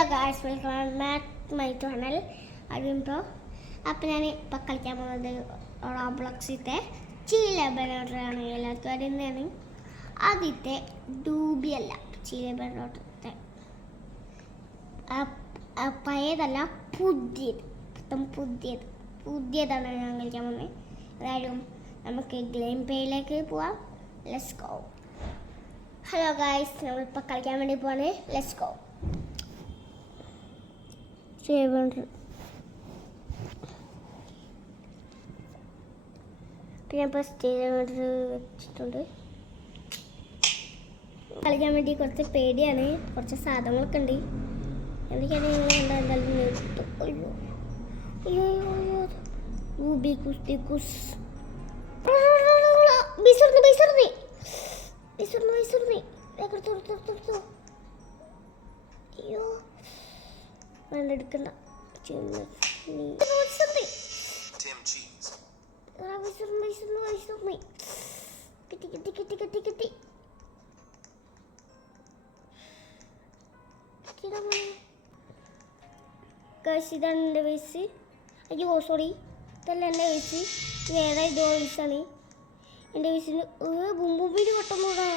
Hello guys, welcome back to my channel Arun pro. അപ്പോൾ ഞാൻ ഇപ്പോൾ കളിക്കാൻ പോകുന്നത് റോബ്ലോക്സിത്തെ ചീലബനോട്ടാണ്. എല്ലാവർക്കും അറിയുന്നതാണ്. ആദ്യത്തെ ഡൂബിയല്ല, ചീലബനോട്ടത്തെ പഴയതല്ല, പുതിയതാണ് ഞാൻ കളിക്കാൻ പോകുന്നത്. അതായത് നമുക്ക് ഗെയിം പ്ലേയിലേക്ക് പോവാം. Let's go. ഹലോ ഗായ്സ്, നമ്മളിപ്പോൾ കളിക്കാൻ വേണ്ടി പോവാണ്. Let's go. ഞാൻ ഇപ്പോൾ സ്റ്റേജ് വെച്ചിട്ടുണ്ട്. കളിക്കാൻ വേണ്ടി കുറച്ച് പേടിയാണ്, കുറച്ച് സാധനങ്ങളൊക്കെ ഉണ്ട്. എന്തൊക്കെയാണ് നിങ്ങൾ എന്തായാലും നിർത്തും. അയ്യോ അയ്യോ അയ്യോ ഊബിക്കുസ് അയ്യോ എടുക്കണ്ട. കിട്ടി ഇതാണ് എൻ്റെ വയസ്സ്. അയ്യോ സോറി, ഇതല്ല എൻ്റെ വയസ്സ്. ഇത് ഏതായത് വയസ്സാണ് എൻ്റെ വയസ്സിന്. ബുംബുമ്പിന് കൊട്ടുന്നൂടാ.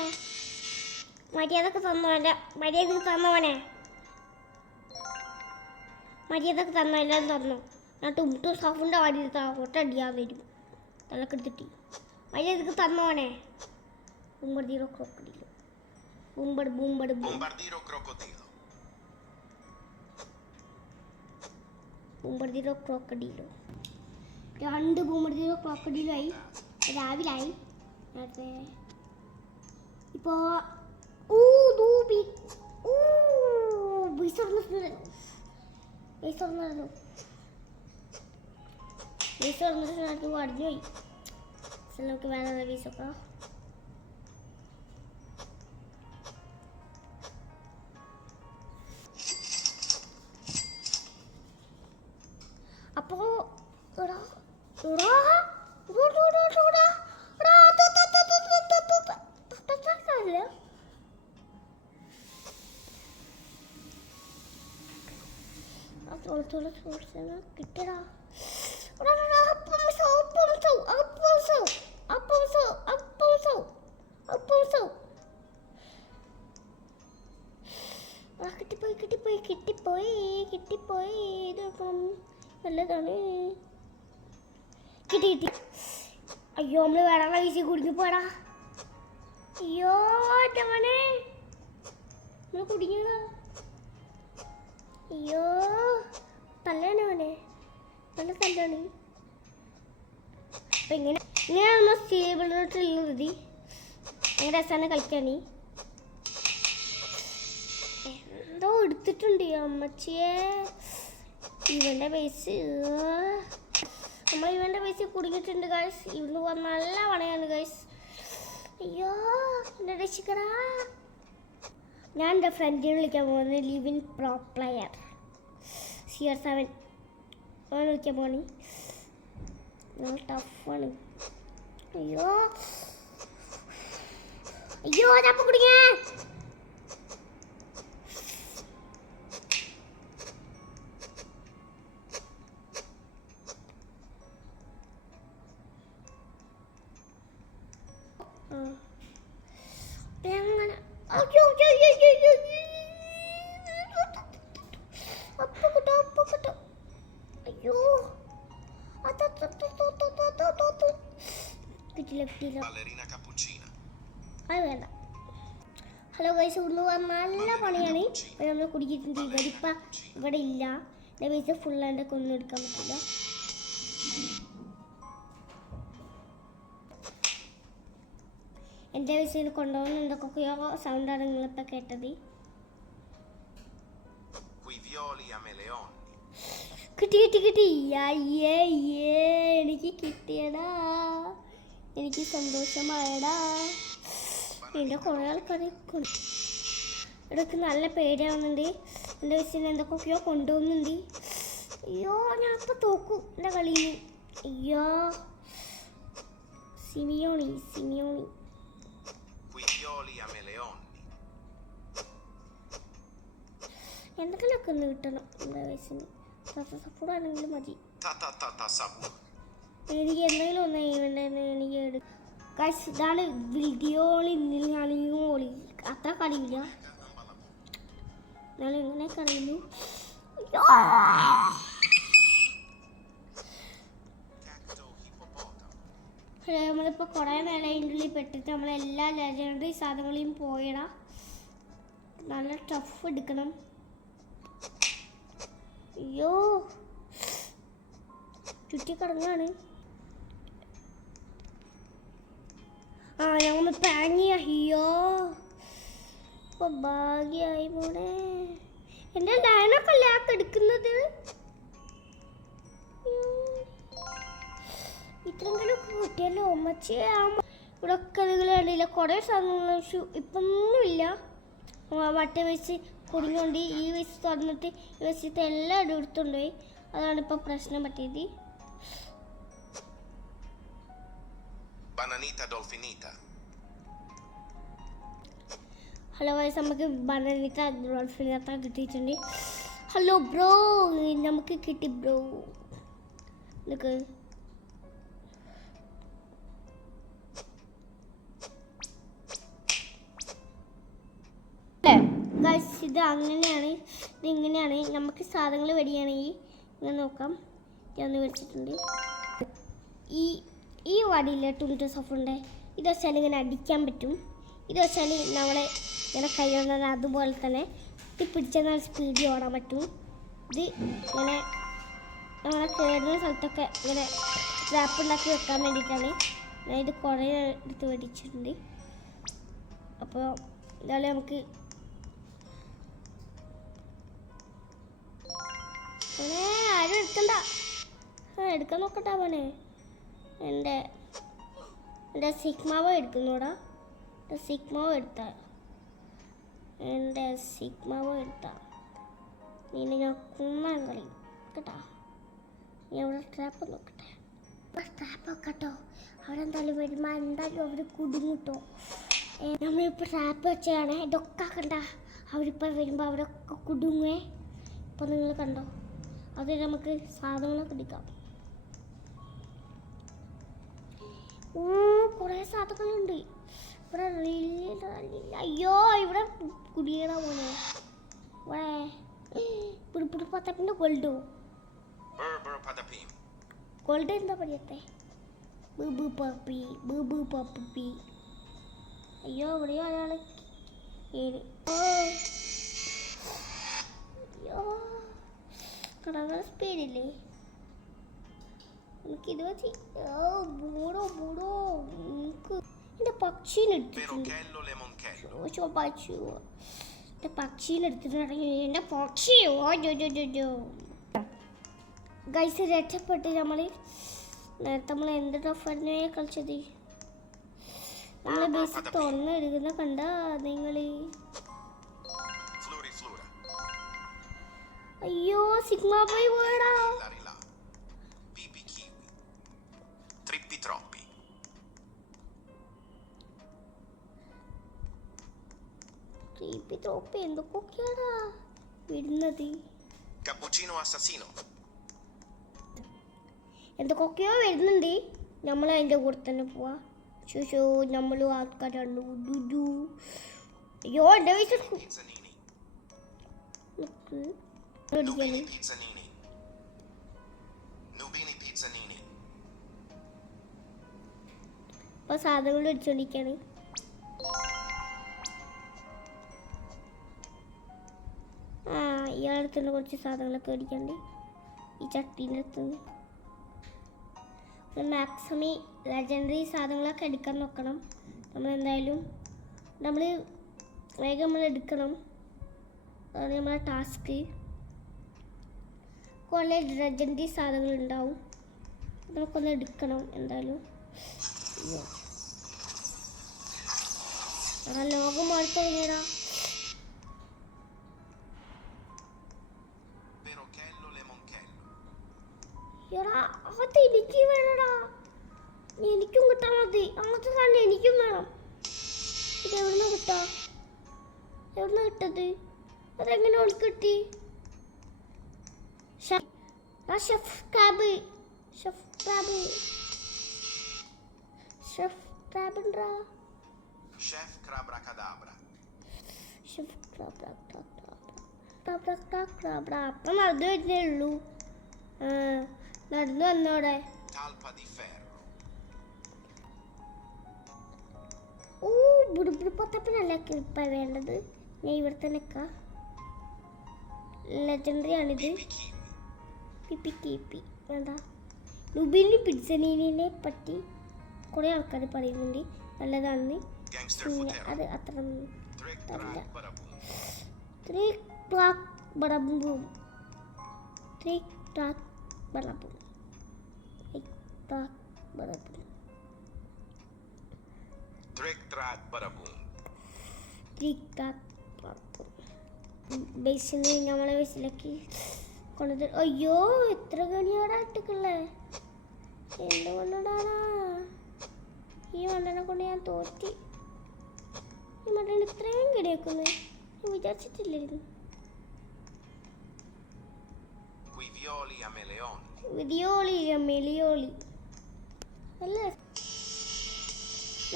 മര്യാദക്ക് തന്നവല്ല, മര്യാദക്ക് തന്നവനെ, മര്യാദക്ക് തന്നോ, എല്ലാം തന്നോ. ഞാൻ ടുംട്ടു സഫിൻ്റെ വാടി കൊട്ടടിയാൻ വരും തലക്കെടുത്തിട്ട്. മര്യാദക്ക് തന്നോനെ. ബുംബർദീറോ ക്രോക്കഡിലോ, ബുംബർദീറോ ക്രോക്കഡിലോ. 2 ബുംബർദീറോ ക്രോക്കഡിലോ ആയി. രാവിലായി. ഇപ്പോൾ അടിഞ്ഞു പോയി. നമുക്ക് വേറെ പീസൊക്കെ. അപ്പോ കിട്ടടാ. കിട്ടിപ്പോയി. ഇതൊപ്പം നല്ലതാണ്. കിട്ടി. അയ്യോ, നമ്മള് വേറെ വീശി കുടുങ്ങിപ്പോടാ. അയ്യോ മോനെ, നമ്മള് കുടുങ്ങിയടാ. അയ്യോ തല്ലാണ് മോനെ, നല്ല തല്ലാണ്. അപ്പം ഇങ്ങനെയാണ് നമ്മൾ സ്റ്റേബിളിലോട്ടുള്ളത്. ഭയങ്കര രസമാണ് കളിക്കാൻ. എന്തോ എടുത്തിട്ടുണ്ട് അമ്മച്ചിയെ. ഇവൻ്റെ ബേസ്, നമ്മൾ ഇവൻ്റെ ബേസ് കുടുങ്ങിയിട്ടുണ്ട് ഗൈസ്. ഇവിടുന്ന് പോകാൻ നല്ല പണയാണ് ഗൈസ്. അയ്യോ എന്നെ രക്ഷിക്കടാ. ഞാൻ എൻ്റെ ഫ്രണ്ടിനെ വിളിക്കാൻ പോകുന്നത് ലിവിൻ പ്രോ പ്ലെയർ CR7 വിളിക്കാൻ പോണി. ടഫാണ്. അയ്യോ ചപ്പ കുടിക്കേ. വേണ്ട. ഹലോ ഗൈസ്, ഇവിടുന്ന് പോകാൻ നല്ല പണിയാണ്. നമ്മൾ കുടിക്കിട്ടുണ്ട്. ഇവിടെ ഇല്ല. എൻ്റെ പൈസ ഫുള്ളാണ്ടൊക്കെ ഒന്നും എടുക്കാൻ പറ്റില്ല. എൻ്റെ പൈസയിൽ കൊണ്ടുപോകുന്ന എന്തൊക്കെയോ സൗണ്ടാണ് നിങ്ങളിപ്പോൾ കേട്ടത്. കിട്ടി. എനിക്ക് കിട്ടിയടാ. എനിക്ക് സന്തോഷമായടാ. എൻ്റെ കുറേ ആൾക്കാരെ ഇടയ്ക്ക് നല്ല പേടിയാവുന്നുണ്ട്. എൻ്റെ വയസ്സിന് എന്തൊക്കെയോ കൊണ്ടുപോകുന്നുണ്ട്. അയ്യോ ഞാൻ ഇപ്പോൾ തോക്കും എൻ്റെ കളിയിൽ. അയ്യോ സിമിയോണി എന്തെങ്കിലുമൊക്കെ ഒന്ന് കിട്ടണം നമ്മുടെ വയസ്സിന്. സപ്പോർട്ടാണെങ്കിലും മതി. എനിക്ക് എന്തെങ്കിലും ഒന്ന് വേണ്ടെന്ന് എനിക്ക് ഇതാണ് വീഡിയോളി ഓളി അത്ര കളിയില്ല, എന്നാലും ഇങ്ങനെ കളിയുന്നു. നമ്മളിപ്പോൾ കുറേ നേരം അതിൻ്റെ ഉള്ളിൽ പെട്ടിട്ട് നമ്മളെല്ലാ ലെജൻഡറി സാധനങ്ങളെയും പോയിടാം. നല്ല ടഫ് എടുക്കണം. അയ്യോ ചുറ്റിക്കടങ്ങാണ്. ഞങ്ങൾ പാങ്ങി. അയ്യോ ഇപ്പൊ ഭാഗ്യായി മോനെ. എൻ്റെ ലൈനൊക്കെ ലാക്ക് എടുക്കുന്നത്. ഇത്രയെങ്കിലും കിട്ടിയല്ലോ അമ്മച്ചേ. ഇവിടെ ഒക്കെ നിങ്ങൾ കണ്ടില്ല, കുറേ സാധനങ്ങൾ ഇപ്പൊന്നുമില്ല. മറ്റേ വയസ്സ് കുടുങ്ങോണ്ട് ഈ വയസ്സ് തുറന്നിട്ട് ഈ വയസ്സത്തെ എല്ലാം എടുത്തുകൊണ്ടുപോയി. അതാണ് ഇപ്പൊ പ്രശ്നം പറ്റിയത്. ഹലോ വയസ്സ്, നമുക്ക് ബനാനീത്ത ഡോൾഫിനീത്ത കിട്ടിയിട്ടുണ്ട്. ഹലോ ബ്രോ, നമുക്ക് കിട്ടി ബ്രോ. നിനക്ക് ഇത് അങ്ങനെയാണ്, ഇത് ഇങ്ങനെയാണ്. നമുക്ക് സാധനങ്ങൾ വരികയാണെങ്കിൽ ഇങ്ങനെ നോക്കാം. ഞാൻ മേടിച്ചിട്ടുണ്ട്. ഈ വടിയിലെ ടൂൾട്ട് സോഫുണ്ട്. ഇത് വെച്ചാൽ ഇങ്ങനെ അടിക്കാൻ പറ്റും. ഇത് വെച്ചാൽ നമ്മളെ ഇങ്ങനെ കൈകൊണ്ടാൽ അതുപോലെ തന്നെ ഇത് പിടിച്ചാൽ നല്ല സ്പീഡിൽ ഓടാൻ പറ്റും. ഇത് ഇങ്ങനെ നമ്മളെ കയറുന്ന സ്ഥലത്തൊക്കെ ഇങ്ങനെ ട്രാപ്പ് ഉണ്ടാക്കി വെക്കാൻ വേണ്ടിയിട്ടാണ് ഞാൻ ഇത് കുറേ എടുത്ത് മേടിച്ചിട്ടുണ്ട്. അപ്പോൾ ഇതായാലും നമുക്ക് ആരും എടുക്കണ്ട. എടുക്കാൻ നോക്കട്ടെ മോനെ. എൻ്റെ സിഗ്മാവോ എടുക്കുന്നൂടാ. സിഗ്മാവോ എടുത്താ നിന്നെ ഞാൻ കുമ്മാൻ കളി കേട്ടാ. നീ അവിടെ ട്രാപ്പ് നോക്കട്ടെ. ട്രാപ്പ് നോക്കട്ടോ. അവിടെ എന്തായാലും വരുമ്പോൾ എന്തായാലും അവർ കുടുങ്ങിട്ടോ. നമ്മളിപ്പോൾ ട്രാപ്പ് വെച്ചാണ്. ഇതൊക്കെ കണ്ട അവരിപ്പോൾ വരുമ്പോൾ അവരൊക്കെ കുടുങ്ങേ. ഇപ്പോൾ നിങ്ങൾ കണ്ടോ, അത് നമുക്ക് സാധനങ്ങളൊക്കെ എടുക്കാം. കുറേ സാധനങ്ങളുണ്ട് ഇവിടെ. അയ്യോ ഇവിടെ കുടിയണ പോലെ ഇവിടെ പത്തപ്പിൻ്റെ ഗോൾഡോ. ഗോൾഡ് എന്താ പറയത്തെ? പപ്പി. അയ്യോ ഇവിടെയോ അയാൾ. അയ്യോ കടന്ന സ്പീഡില്ലേ എനിക്കിത് മതി. ബൂടോ എനിക്ക് എൻ്റെ പക്ഷീനെടുത്തിട്ടുണ്ട്. എൻ്റെ പക്ഷീനെടുത്തിട്ടുണ്ടെങ്കിൽ എൻ്റെ പക്ഷിയോ ഗൈസ് രക്ഷപ്പെട്ട്. നമ്മൾ എന്ത് ടഫന്നെ കളിച്ചത്. നമ്മളെ ബേസ് തുറന്ന് എടുക്കുന്ന കണ്ട നിങ്ങൾ. അയ്യോ സിഗ്മ ബോയ് പോയടാ. എന്തൊക്കെയാടാ വിടുന്നത്. എന്തൊക്കെയോ വരുന്നുണ്ട്. നമ്മൾ അതിൻ്റെ കൂടെ തന്നെ പോവാ. നമ്മളും ആൾക്കാരാണ്. അയ്യോ എൻ്റെ വയസ്സ് ഇപ്പൊ സാധനങ്ങൾ അടിച്ചോണ്ടിരിക്കാണ്. ഇയാളടുത്തുള്ള കുറച്ച് സാധനങ്ങളൊക്കെ മേടിക്കണ്ട്. ഈ ചട്ടീൻ്റെ അടുത്തുനിന്ന് മാക്സിമം ലെജൻഡറി സാധനങ്ങളൊക്കെ എടുക്കാൻ നോക്കണം. നമ്മളെന്തായാലും വേഗം നമ്മൾ എടുക്കണം. അതാണ് നമ്മളെ ടാസ്ക്. കുറേ ലെജൻഡറി സാധനങ്ങൾ ഉണ്ടാവും, നമുക്കൊന്ന് എടുക്കണം എന്തായാലും. ലോകം മാറി തുടങ്ങിയടാ. അത് എനിക്ക് വേണടാ. എനിക്കും കിട്ടാൻ മതി. അങ്ങനത്തെ സാധനം എനിക്കും വേണം. ഇത് എവിടുന്ന് കിട്ടാ? എവിടുന്ന് കിട്ടത്? അതെങ്ങനെ ഓൾക്ക് കിട്ടി? Chef crab, chef crab, chef crab ഉണ്ടോ? ഷെഫ് ക്രാബ്രാകദാബ്ര. ഷെഫ് ക്രാബ്രാകദാബ്ര. അപ്പം നടന്നു വരുന്നേ ഉള്ളൂ. നടന്നു വന്നോടെ. Talpa di ferro. ഓ ബുടുബുടു പൊത്തപ്പനല്ല ഇപ്പം വേണ്ടത്. ഞാൻ ഇവിടെ തന്നെ നിൽക്കാം. ലെജൻഡറി ആണിത്. പിപ്പി കീപ്പി വേണ്ട. നുബിലി പിഡ്സനീനെ പറ്റി കുറേ ആൾക്കാർ പറയുന്നുണ്ട് നല്ലതാണെന്ന്. അത് അത്ര ബേസിന് നമ്മളെ ബേസിലേക്ക് കൊണ്ടു. അയ്യോ എത്ര കണിയോടാ ഇട്ടിട്ടുള്ളേ. എന്തുകൊണ്ടാണ് ഈ മണ്ടനെ കൊണ്ട് ഞാൻ തോറ്റി? ഈ മണ്ടൻ ഇത്രയും കടിയാക്കുന്നത് ഞാൻ വിചാരിച്ചിട്ടില്ലായിരുന്നു. മെലിയോളി അല്ല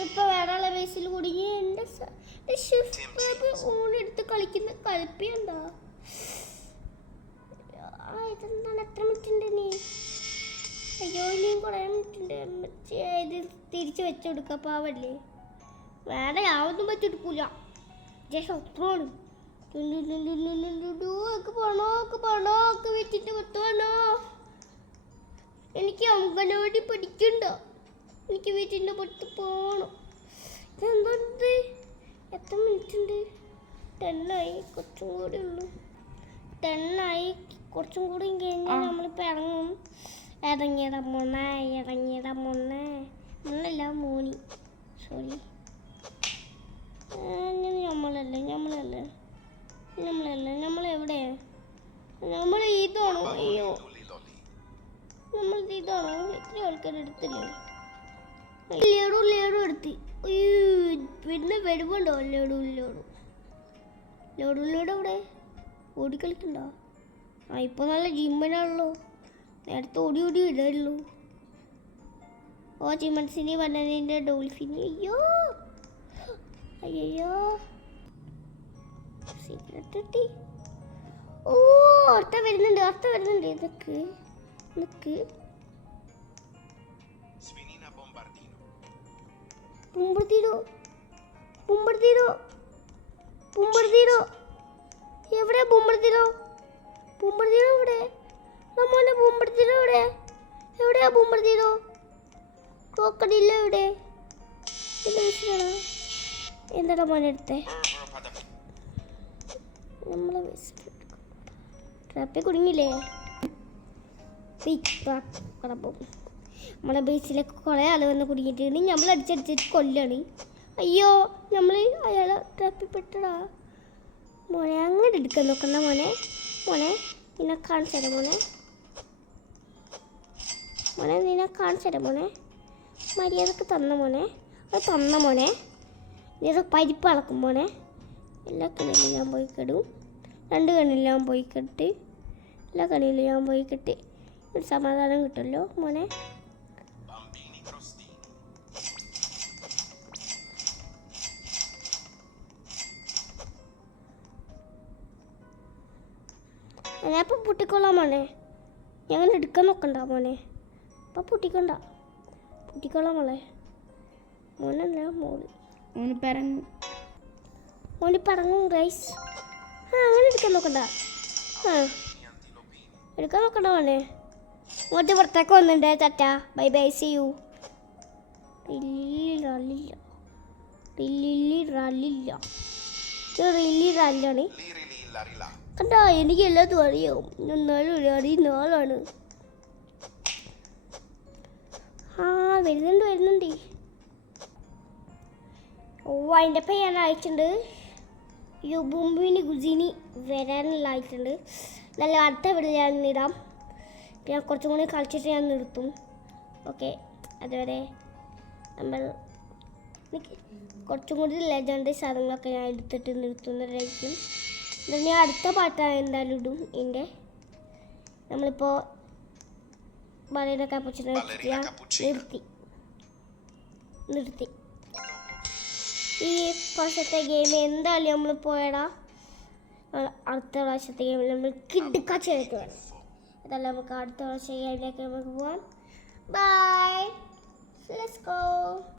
ഇപ്പൊ വേറെ ആളെ ബേസിൽ കുടുങ്ങി. എന്റെ ഊണെടുത്ത് കളിക്കുന്ന കളിപ്പിയുണ്ടോ? ഇതെന്താണ് എത്ര മിനിറ്റ് ഉണ്ട് നീ? അയ്യോ ഇനിയും കുറേ മിനിറ്റ് ഉണ്ട്. ഇത് തിരിച്ച് വെച്ച് കൊടുക്കുക പാവല്ലേ. വേറെ യാതൊന്നും വെച്ചെടുക്കൂല. ശത്രുവാണ്. വെച്ചിട്ട് പറ്റുവാണോ? എനിക്ക് അങ്കനവാടി പഠിക്കണ്ട. എനിക്ക് വീട്ടിൻ്റെ പുറത്ത് പോകണം. ഇതെന്താ എത്ര മിനിറ്റ് ഉണ്ട്? 10 ആയി. കുറച്ചും കൂടി ഉള്ളൂ. 10 ആയി. കുറച്ചും കൂടി കഴിഞ്ഞാൽ നമ്മളിപ്പോൾ ഇറങ്ങും. ഇറങ്ങിയതാ മോനല്ല മോനി. സോറി നമ്മളെവിടെ? നമ്മൾ ഇതാണോ? അയ്യോ നമ്മൾ ഇതാണോ? എത്ര ആൾക്കാരെടുത്തില്ലേ? ലേഡു എടുത്തി. പിന്നെ വരുമ്പോണ്ടോ ലോഡു ഇവിടെ ഓടിക്കളിക്കണ്ടോ? ഇപ്പൊ നല്ല ജിമ്മനാണല്ലോ. നേരത്തെ ഓടി ഇടാറുള്ളൂ. ഓ ചിമൻസിനി വന്നതിൻ്റെ ഡോൾഫിനി. അയ്യോ സീക്രട്ട് കിട്ടി. ഓ അർത്ഥ വരുന്നുണ്ട്. നിക്ക് ബുംബർദീരോ എവിടെ? ബുംബർദീരോ എവിടെ? മോനെ ബുംബർദീരോ എവിടെയാ? ബുംബർദീരോ ക്രോക്കഡില്ല എവിടെ? എന്താടാ മോനെ എടുത്തേ? നമ്മളെ ട്രാപ്പിൽ കുടുങ്ങില്ലേ? നമ്മളെ ബേസിലേക്ക് കുറേ ആൾ വന്ന് കുടുങ്ങിയിട്ടുണ്ട്. നമ്മൾ അടിച്ചടിച്ചിട്ട് കൊല്ലാണ്. അയ്യോ നമ്മൾ അയാളെ ട്രാപ്പിൽ പെട്ടടാ. മോനെ അങ്ങനെ എടുക്കാൻ നോക്കണ്ട മോനെ നിന്നെ കാണിച്ചു തരാം മോനെ മര്യാദക്ക് തന്ന മോനെ. നീ പരിപ്പ് അളക്കും മോനെ. എല്ലാ കണിയിലും ഞാൻ പോയി കെടും. 2 കണിയിൽ ഞാൻ പോയി കെട്ടി. എല്ലാ കണിയിലും ഞാൻ പോയി കെട്ടി. ഒരു സമാധാനം കിട്ടുമല്ലോ മോനെ. ഞാനിപ്പോൾ പൊട്ടിക്കൊള്ളാം മോനെ. ഞങ്ങൾ എടുക്കാൻ നോക്കണ്ട മോനെ. അപ്പം പൊട്ടിക്കൊള്ളാം മോനല്ല മോള്. മോനിപ്പറങ്ങും ഗൈസ്. അങ്ങനെ എടുക്കാൻ നോക്കണ്ട മോനെ. ഇങ്ങോട്ട് പുറത്തേക്ക് വന്നിട്ടുണ്ട്. ചാറ്റാ ബൈ സീ യു. റാലിയാണ് കണ്ടാ. എനിക്ക് എല്ലാത്തും അറിയാം. എന്നാലും അറിയുന്ന ആളാണ്. വരുന്നുണ്ട്. ഓ അതിൻ്റെ ഒപ്പം ഞാൻ അയച്ചിട്ടുണ്ട്. യുബുംബിനി ഗുസിനി വരാനുള്ള അയച്ചിട്ടുണ്ട്. നല്ല അടുത്ത വീഡിയോ ഞാൻ ഇടാം. ഞാൻ കുറച്ചും കൂടി കളിച്ചിട്ട് ഞാൻ നിർത്തും. ഓക്കെ അതുവരെ നമ്മൾ കുറച്ചും കൂടി ലെജൻഡറി സാധനങ്ങളൊക്കെ ഞാൻ എടുത്തിട്ട് നിർത്തുന്നതായിരിക്കും. എന്നിട്ട് ഞാൻ അടുത്ത പാട്ടാണ് എന്തായാലും ഇടും ഇതിൻ്റെ. നമ്മളിപ്പോൾ ബലേന കാപ്പുച്ചിനോ Ballerina cappuccina. നിർത്തി. ഈ പ്രാവശ്യത്തെ ഗെയിം എന്തായാലും നമ്മൾ പോയടാ. അടുത്ത പ്രാവശ്യത്തെ ഗെയിമിൽ നമ്മൾ കിടുക്കാച്ചായിട്ട് വേണം. അതല്ല നമുക്ക് അടുത്ത പ്രാവശ്യം ഗെയിമിലേക്ക് നമുക്ക് പോവാം. Bye, let's go.